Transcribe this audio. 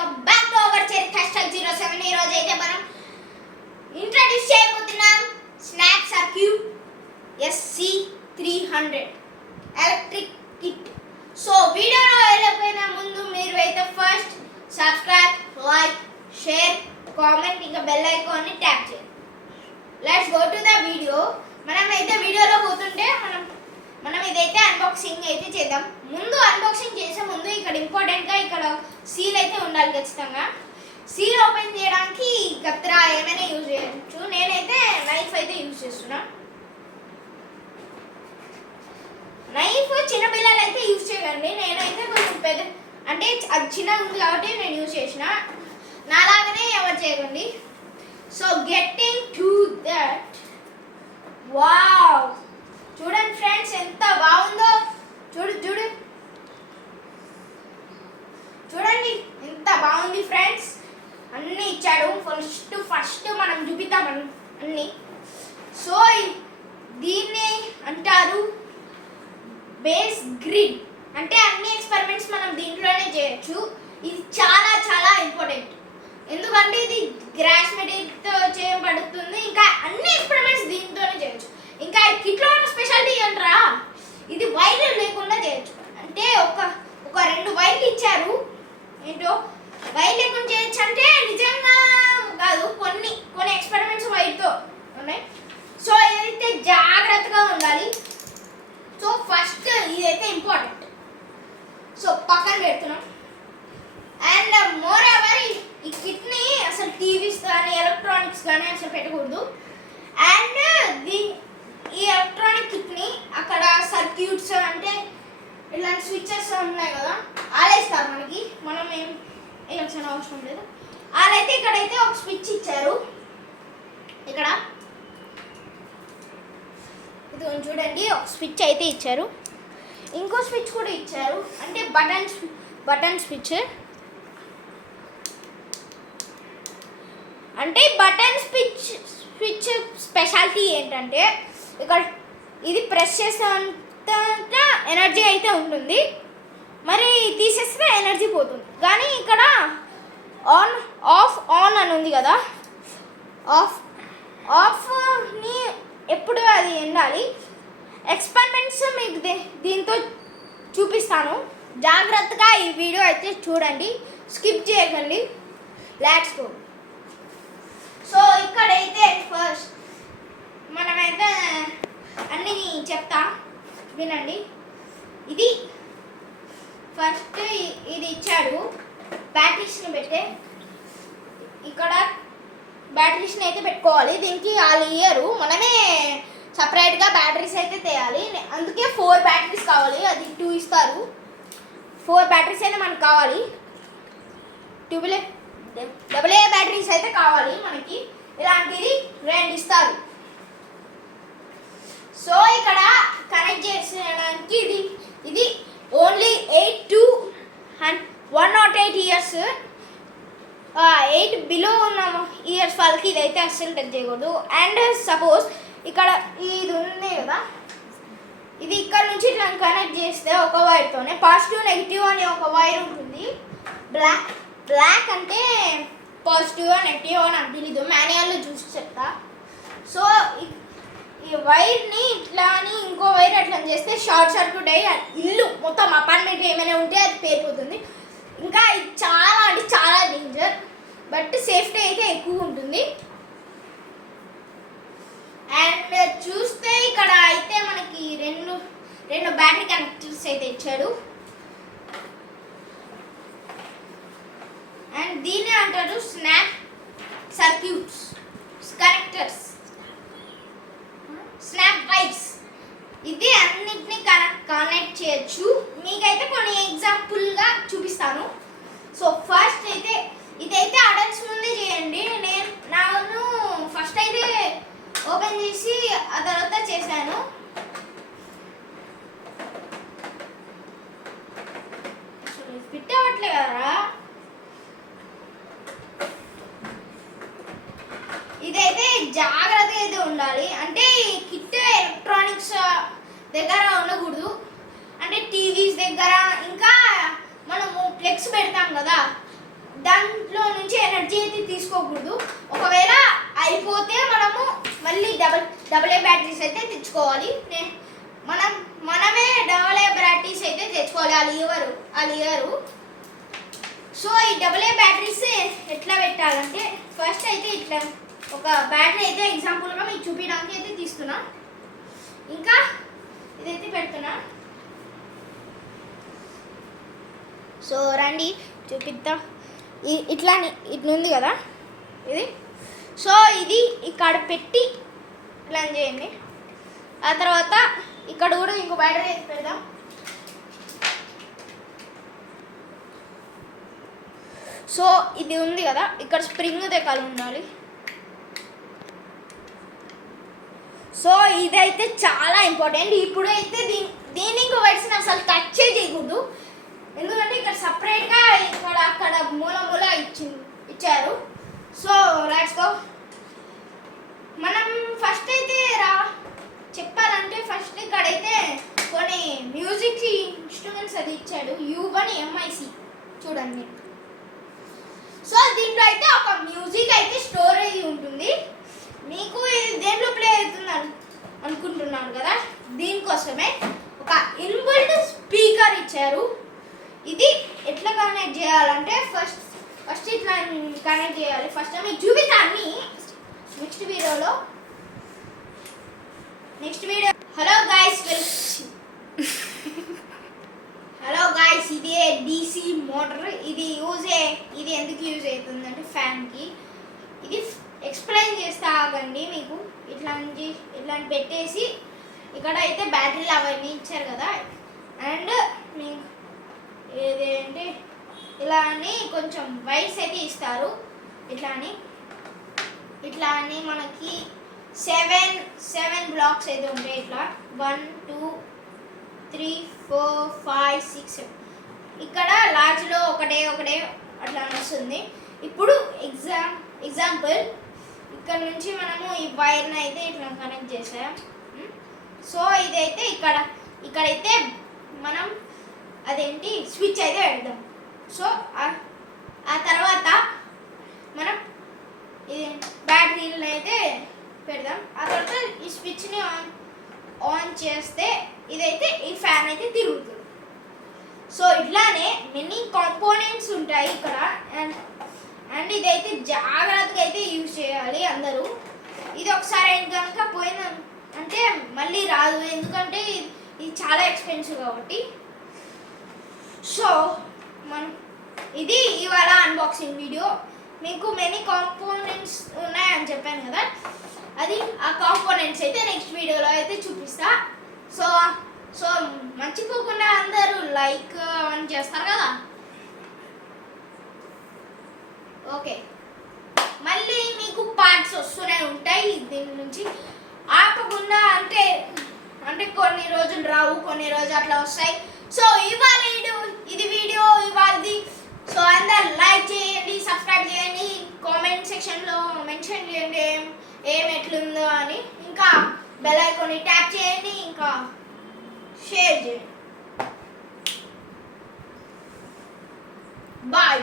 Welcome back to our #07. ఈ రోజు అయితే మనం ఇంట్రడ్యూస్ చేయబోతున్నాం snap circuit SC300 electric kit. So వీడియోలో వెళ్ళకపోయినా ముందు మీరు అయితే first subscribe, like, share, comment ఇంకా బెల్ ఐకాన్ ని ట్యాప్ చేయండి. Let's go to the video. మనం అయితే వీడియోలో పోతుంటే మనం ఇదైతే అన్బాక్సింగ్ అయితే చేద్దాం. ముందు అన్బాక్సింగ్ చేసే ముందు ఇక్కడ ఇంపార్టెంట్గా ఇక్కడ సీల్ అయితే ఉండాలి ఖచ్చితంగా. సీల్ ఓపెన్ చేయడానికి కత్తిర ఏమైనా యూజ్ చేయొచ్చు. నేనైతే నైఫ్ అయితే యూజ్ చేస్తున్నా. నైఫ్ చిన్నపిల్లలు అయితే యూజ్ చేయకండి. నేనైతే కొంచెం పెద్ద అంటే అది చిన్నగా ఉంది కాబట్టి నేను యూజ్ చేసిన. నాలాగనే ఎవరు చేయకండి. So getting to that. Wow, చూడండి ఫ్రెండ్స్ ఎంత బాగుందో. చూడండి ఎంత బాగుంది ఫ్రెండ్స్. అన్నీ ఇచ్చాడు. ఫస్ట్ మనం చూపిద్దాం అన్నీ. సో దీన్ని అంటారు బేస్ గ్రిడ్. అంటే అన్ని ఎక్స్పెరిమెంట్స్ మనం దీంట్లోనే చేయొచ్చు. ఇది చాలా చాలా ఇంపార్టెంట్. ఎందుకంటే ఇది గ్రాస్ మెటీరియల్తో చేయబడుతుంది. ఇంకా అన్ని ఎక్స్పెరిమెంట్స్ దీంతోనే చేయొచ్చు. ఇంకా కిట్లో ఉన్న స్పెషాలిటీ ఏంట్రా, ఇది వైర్ లేకుండా చేయొచ్చు. అంటే ఒక 2 వైర్లు ఇచ్చారు. ఏంటో వైర్ లేకుండా చేయొచ్చు అంటే నిజంగా కాదు, కొన్ని ఎక్స్పెరిమెంట్స్ వైర్తో ఉన్నాయి. సో ఇదైతే జాగ్రత్తగా ఉండాలి. సో ఫస్ట్ ఇదైతే ఇంపార్టెంట్. సో పక్కన పెడుతున్నాం. అండ్ మోర్ ఎవర్ ఈ కిట్ని అసలు టీవీస్ కానీ ఎలక్ట్రానిక్స్ కానీ అసలు పెట్టకూడదు. అండ్ ఈ ఎలక్ట్రానిక్ కిట్ని అక్కడ సర్క్యూట్స్ అంటే ఇలాంటి స్విచ్చెస్ ఉన్నాయి కదా, ఆలేస్తారు మనకి. మనం ఏం వేయాల్సిన అవసరం లేదు. వాళ్ళైతే ఇక్కడైతే ఒక స్విచ్ ఇచ్చారు. ఇక్కడ ఇది చూడండి, ఒక స్విచ్ అయితే ఇచ్చారు. ఇంకో స్విచ్ కూడా ఇచ్చారు, అంటే బటన్ స్విచ్. అంటే బటన్ స్విచ్ స్పెషాలిటీ ఏంటంటే ఇక్కడ ఇది ప్రెస్ చేసేంత ఎనర్జీ అయితే ఉంటుంది, మరి తీసేస్తే ఎనర్జీ పోతుంది. కానీ ఇక్కడ ఆన్ అని ఉంది కదా, ఆఫ్ని ఎప్పుడు అది ఎండాలి. ఎక్స్పెరిమెంట్స్ మీకు దీంతో చూపిస్తాను. జాగ్రత్తగా ఈ వీడియో అయితే చూడండి, స్కిప్ చేయకండి. Let's go. సో ఇక్కడైతే ఫస్ట్ మనమైతే అన్నీ చెప్తా వినండి. ఇది ఫస్ట్ ఇది ఇచ్చాడు బ్యాటరీస్ని పెట్టే. ఇక్కడ బ్యాటరీస్ని అయితే పెట్టుకోవాలి. దీనికి వాళ్ళు ఇయ్యరు, మనమే సపరేట్గా బ్యాటరీస్ అయితే తేయాలి. అందుకే 4 బ్యాటరీస్ కావాలి. అది 2 ఇస్తారు. 4 బ్యాటరీస్ అయితే మనకు కావాలి. AA బ్యాటరీస్ అయితే కావాలి మనకి. ఇలాంటిది 2 ఇస్తారు. సో ఇక్కడ కనెక్ట్ చేసేయడానికి ఇది ఓన్లీ 8 to 108 ఇయర్స్, 8 బిలో ఉన్న ఇయర్స్ వాళ్ళకి ఇదైతే అస్సలు టచ్ చేయకూడదు. అండ్ సపోజ్ ఇక్కడ ఇది ఉంది కదా, ఇది ఇక్కడ నుంచి ఇట్లా కనెక్ట్ చేస్తే ఒక వైర్తోనే పాజిటివ్ నెగిటివ్ అని ఒక వైర్ ఉంటుంది. బ్లాక్ అంటే పాజిటివ్ నెగిటివ్ అని అంటే తెలీదు, మాన్యువల్లో చూసి చెప్తా. సో ఈ వైర్ని ఇట్లా అని ఇంకో వైర్ అట్లా చేస్తే షార్ట్ సర్క్యూట్ అయ్యి ఇల్లు మొత్తం అపార్ట్మెంట్ ఏమైనా ఉంటే అది పేరిపోతుంది. ఇంకా ఇది చాలా అంటే చాలా డేంజర్, బట్ సేఫ్టీ అయితే ఎక్కువ ఉంటుంది. అండ్ చూస్తే ఇక్కడ అయితే మనకి రెండు బ్యాటరీ కనెక్టర్స్ అయితే ఇచ్చాడు. అండ్ దీన్ని అంటారు snap circuits connectors, snap wires. ఇది అన్నిటినీ కనెక్ట్ చేయొచ్చు. మీకైతే కొన్ని ఎగ్జాంపుల్గా చూపిస్తాను. సో ఫస్ట్ అయితే ఇదైతే అడల్ట్స్ ముందే చేయండి. నేను ఫస్ట్ అయితే ఓపెన్ చేసి ఆ తర్వాత చేశాను. ఫిట్ అవ్వట్లే కదా. ఇదైతే జాగ్రత్తగా అయితే ఉండాలి. అంటే కిట్ ఎలక్ట్రానిక్స్ దగ్గర ఉండకూడదు. అంటే టీవీస్ దగ్గర, ఇంకా మనము ఫ్లెక్స్ పెడతాం కదా, దాంట్లో నుంచి ఎనర్జీ అయితే తీసుకోకూడదు. ఒకవేళ అయిపోతే మనము మళ్ళీ డబుల్ ఏ బ్యాటరీస్ అయితే తెచ్చుకోవాలి. మనమే డబుల్ ఏ బ్యాటరీస్ అయితే తెచ్చుకోవాలి. వాళ్ళు ఇవ్వరు. సో ఈ డబుల్ ఏ బ్యాటరీస్ ఎట్లా పెట్టాలంటే ఫస్ట్ అయితే ఇట్లా ఒక బ్యాటరీ అయితే ఎగ్జాంపుల్గా మీకు చూపించడానికి అయితే తీస్తున్నా. ఇంకా ఇదైతే పెడుతున్నా. సో రండి చూపిద్దాం. ఇట్లా ఉంది కదా ఇది. సో ఇది ఇక్కడ పెట్టి ఇట్లా చేయండి. ఆ తర్వాత ఇక్కడ కూడా ఇంకో బ్యాటరీ అయితే పెడదాం. సో ఇది ఉంది కదా, ఇక్కడ స్ప్రింగ్ దగ్గర ఉండాలి. సో ఇదైతే చాలా ఇంపార్టెంట్. ఇప్పుడు అయితే దీన్ని ఇంకో వైట్స్ని అసలు టచ్ చేయకూడదు. ఎందుకంటే ఇక్కడ సపరేట్గా అక్కడ మూల ఇచ్చారు. So let's go. మనం ఫస్ట్ అయితే చెప్పాలంటే ఫస్ట్ ఇక్కడైతే కొన్ని మ్యూజిక్ ఇన్స్ట్రుమెంట్స్ అది ఇచ్చాడు. U1 MIC చూడండి. సో దీంట్లో అయితే ఒక మ్యూజిక్ అయితే స్టోర్ అయ్యి ఉంటుంది. మీకు ఇది దేంట్లో ప్లే అవుతుంది అనుకుంటున్నాను కదా, దీనికోసమే ఒక ఇన్బిల్ట్ స్పీకర్ ఇచ్చారు. ఇది ఎట్లా కనెక్ట్ చేయాలంటే ఫస్ట్ ఇట్లా కనెక్ట్ చేయాలి. ఫస్ట్ మీకు చూపిస్తాను నెక్స్ట్ వీడియో. హలో గాయ్స్, ఇది DC మోటార్. ఇది ఎందుకు యూజ్ అవుతుందంటే ఫ్యాన్కి. ఇది ఎక్స్ప్లెయిన్ చేస్తా ఆగండి. మీకు ఇట్లాంటి పెట్టేసి ఇక్కడ అయితే బ్యాటరీలు అవన్నీ ఇచ్చారు కదా, అండ్ మీకు ఏదంటే ఇలా అని కొంచెం వైర్స్ అయితే ఇస్తారు. ఇట్లా అని మనకి 7 బ్లాక్స్ అయితే ఉంటాయి. ఇట్లా 1 2 3 4 5 6 7. ఇక్కడ లార్జ్లో ఒకటే అట్లా వస్తుంది. ఇప్పుడు ఎగ్జాంపుల్ ఇక్కడ నుంచి మనము ఈ వైర్ని అయితే ఇట్లా కనెక్ట్ చేసాం. సో ఇదైతే ఇక్కడైతే మనం అదేంటి స్విచ్ అయితే పెడదాం. సో ఆ తర్వాత మనం ఇది బ్యాటరీలను అయితే పెడదాం. ఆ తర్వాత ఈ స్విచ్ని ఆన్ చేస్తే ఇదైతే ఈ ఫ్యాన్ అయితే తిరుగుతుంది. సో ఇట్లానే మెనీ కాంపోనెంట్స్ ఉంటాయి ఇక్కడ. అండ్ ఇదైతే జాగ్రత్తగా అయితే యూజ్ చేయాలి అందరూ. ఇది ఒకసారి కనుక పోయిన అంటే మళ్ళీ రాదు, ఎందుకంటే ఇది చాలా ఎక్స్పెన్సివ్ కాబట్టి. సో ఇది ఇవాళ అన్బాక్సింగ్ వీడియో. మీకు మెనీ కాంపోనెంట్స్ ఉన్నాయని చెప్పాను కదా, ఆ కాంపోనెంట్స్ అయితే నెక్స్ట్ వీడియోలో అయితే చూపిస్తా. సో మర్చిపోకుండా అందరూ లైక్ అని చేస్తారు కదా. ఓకే, మళ్ళీ మీకు పార్ట్స్ వస్తూనే ఉంటాయి దీని నుంచి ఆపకుండా. అంటే కొన్ని రోజులు రావు, కొన్ని రోజులు అట్లా వస్తాయి. సో ఇవాళ ఇది వీడియో ఇవాళది. సో అందరు లైక్ చేయండి, సబ్స్క్రైబ్ చేయండి, కామెంట్ సెక్షన్లో మెన్షన్ చేయండి ఏం ఎట్లుందో అని. ఇంకా బెల్ ఐకాన్ని ట్యాప్ చేయండి, ఇంకా షేర్ చేయండి. బాయ్.